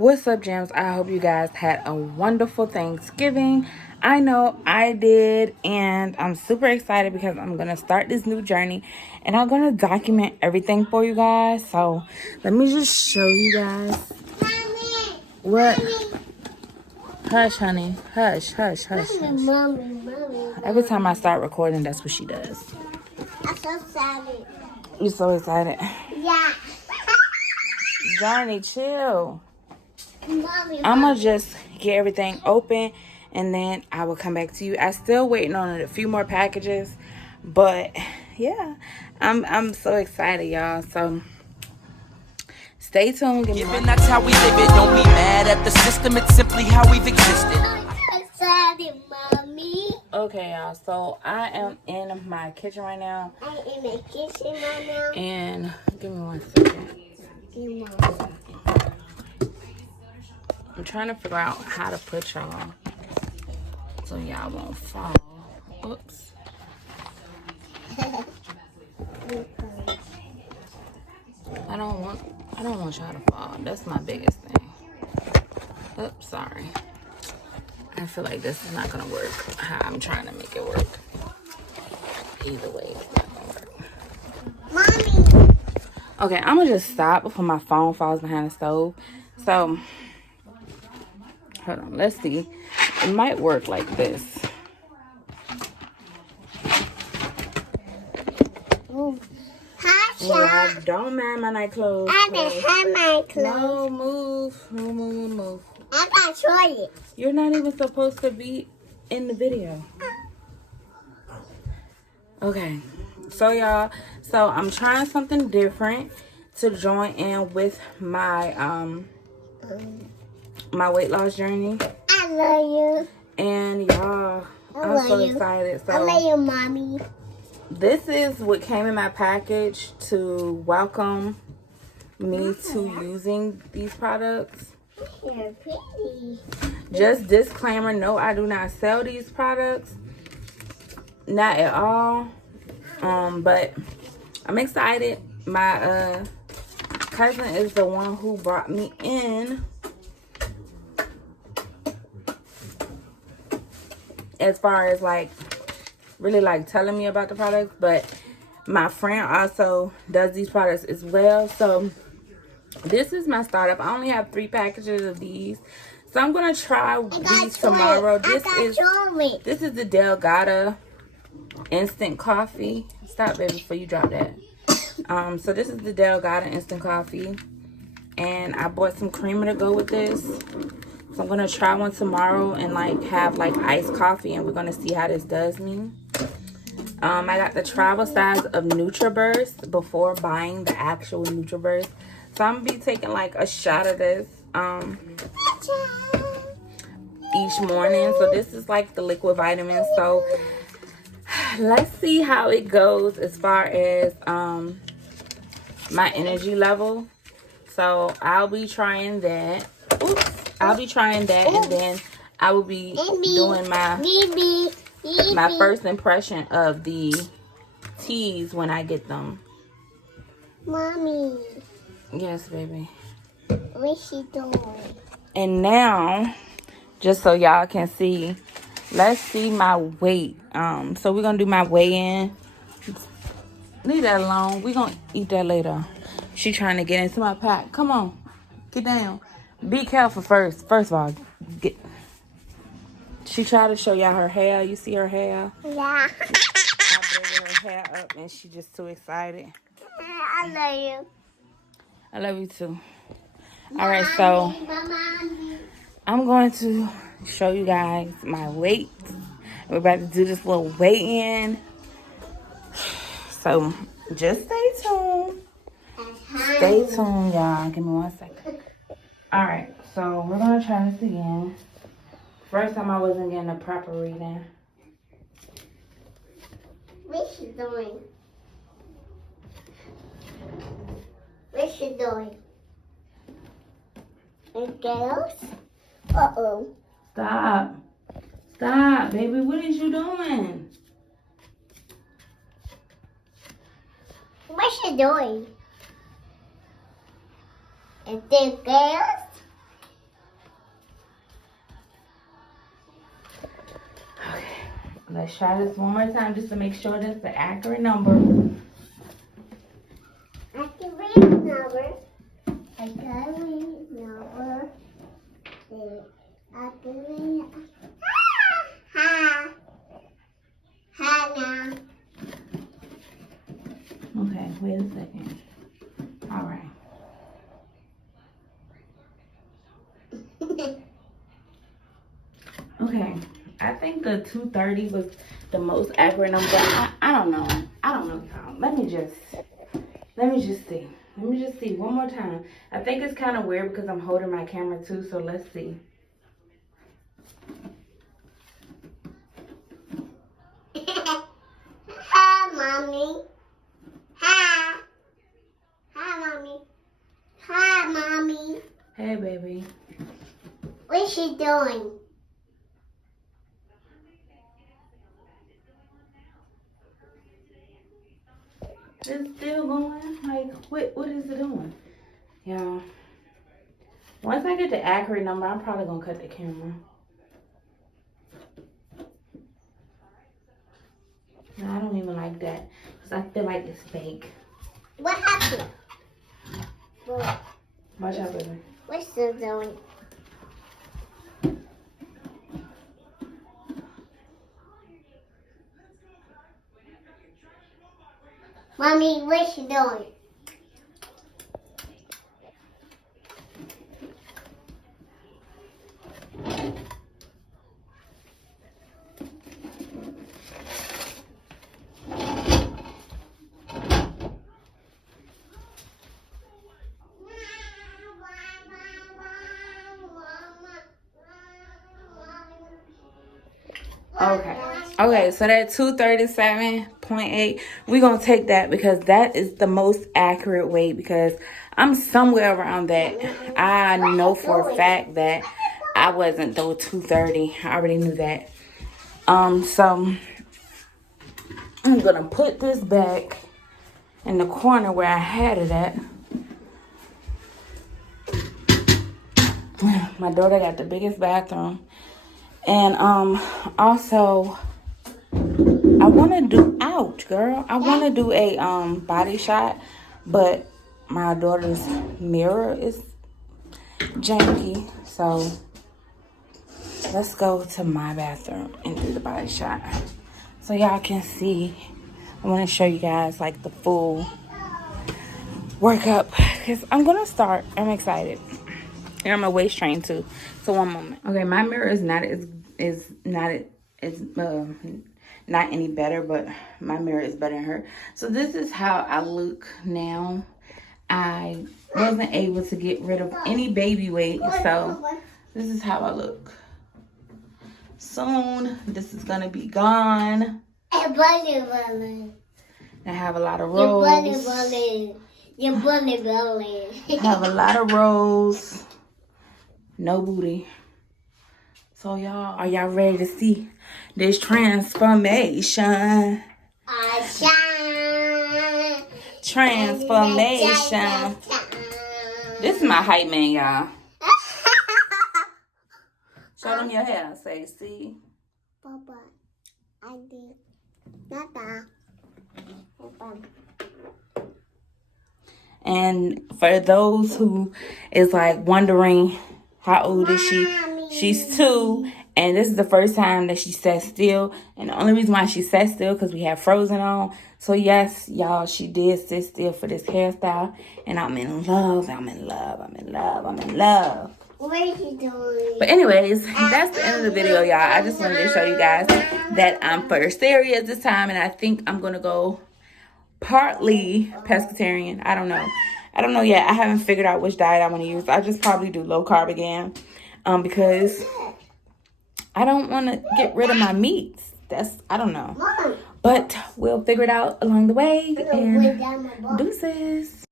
What's up, Gems? I hope you guys had a wonderful Thanksgiving. I know I did, and I'm super excited because I'm going to start this new journey, and I'm going to document everything for you guys. So let me just show you guys. Mommy, What? Mommy. Hush, honey. Hush, hush, hush, hush. Mommy. Every time I start recording, that's what she does. I'm so excited. You're so excited. Yeah. Johnny, chill. Mommy. I'm gonna just get everything open and then I will come back to you. I still waiting on a few more packages, but yeah, I'm so excited, y'all. So stay tuned. Given that's how we live it, don't be mad at the system. It's simply how we've existed. I'm so excited, Mommy. Okay, y'all. So I am in my kitchen right now, I'm in the kitchen right now. and give me 1 second. I'm trying to figure out how to put y'all so y'all won't fall. Oops. I don't want y'all to fall. That's my biggest thing. Oops, sorry. I feel like this is not gonna work how I'm trying to make it work. Either way, it's not gonna work. Mommy. Okay, I'm gonna just stop before my phone falls behind the stove. So, hold on, let's see. It might work like this. Hi, Yeah, don't mind my night clothes. I didn't have my clothes. No, move. Move. I got to try it. You're not even supposed to be in the video. Okay, so y'all, I'm trying something different to join in with my my weight loss journey. I love you. And y'all, I'm so excited. So I love you, Mommy. this is what came in my package to welcome me to using these products. You're pretty. Just disclaimer, no, I do not sell these products. Not at all. But I'm excited. My cousin is the one who brought me in as far as like really like telling me about the products, but my friend also does these products as well. So this is my startup. I only have 3 packages of these, so I'm gonna try these tomorrow. This is the Delgado instant coffee. Stop, baby, before you drop that. So this is the Delgado instant coffee, and I bought some creamer to go with this. So I'm gonna try one tomorrow and like have like iced coffee, and we're gonna see how this does me. I got the travel size of NutriBurst before buying the actual NutriBurst. So I'm gonna be taking like a shot of this each morning. So this is like the liquid vitamin. So let's see how it goes as far as my energy level. So I'll be trying that. I'll be trying that, and then I will be doing my first impression of the teas when I get them. Mommy, Yes, baby. what's she doing? And now, just so y'all can see, let's see my weight. So we're gonna do my weigh-in. Leave that alone. We're gonna eat that later. She trying to get into my pack. Come on, get down. Be careful first. First of all, get. She tried to show y'all her hair. You see her hair? Yeah. I braided her hair up, and she just too excited. I love you. I love you too. All right, so I'm going to show you guys my weight. We're about to do this little weigh-in. So just stay tuned. Stay tuned, y'all. Give me 1 second. All right, so we're going to try this again. First time I wasn't getting a proper reading. What's she doing? What's she doing? And girls? Uh-oh. Stop. Stop, baby. What is you doing? What's she doing? And then girls? Let's try this one more time just to make sure that's the accurate number. Accurate number. Accurate number. Accurate. Now. Okay, wait a second. All right. Okay, I think the 230 was the most accurate number. I don't know. I don't know, y'all. Let me just see. Let me just see one more time. I think it's kind of weird because I'm holding my camera too, so let's see. Hi, Mommy. Hi. Hi, Mommy. Hi, Mommy. Hey, baby. What's she doing? It's still going. Like, what is it doing? Yeah. Once I get the accurate number, I'm probably gonna cut the camera. No, I don't even like that because I feel like it's fake. What happened? Watch out, baby. What's she doing? Mommy, what's she doing? Okay, so that 237.8, we're going to take that because that is the most accurate weight because I'm somewhere around that. I know for a fact that I wasn't though 230. I already knew that. So I'm going to put this back in the corner where I had it at. My daughter got the biggest bathroom. And also I want to do, ouch, girl. I want to do a body shot, but my daughter's mirror is janky. So let's go to my bathroom and do the body shot. So y'all can see. I want to show you guys like the full workup because I'm going to start. I'm excited. And I'm a waist train too. So one moment. Okay, my mirror is not not any better, but my mirror is better than her. So this is how I look now. I wasn't able to get rid of any baby weight, so this is how I look. Soon this is gonna be gone. I have a lot of rolls. Your bunny. I have a lot of rolls. No booty. So y'all, are y'all ready to see this transformation? Transformation. This is my hype man, y'all. Show them your hair. Say, see. Papa, I did. Nada. Papa. And for those who is like wondering how old is she? She's 2, and this is the first time that she sat still. And the only reason why she sat still because we have Frozen on. So yes, y'all, she did sit still for this hairstyle, and I'm in love. I'm in love. I'm in love. I'm in love. What are you doing? But anyways, that's the end of the video, y'all. I just wanted to show you guys that I'm first serious this time, and I think I'm gonna go partly pescatarian. I don't know yet. I haven't figured out which diet I'm gonna use. I just probably do low carb again, because I don't want to get rid of my meats. I don't know, but we'll figure it out along the way. And deuces.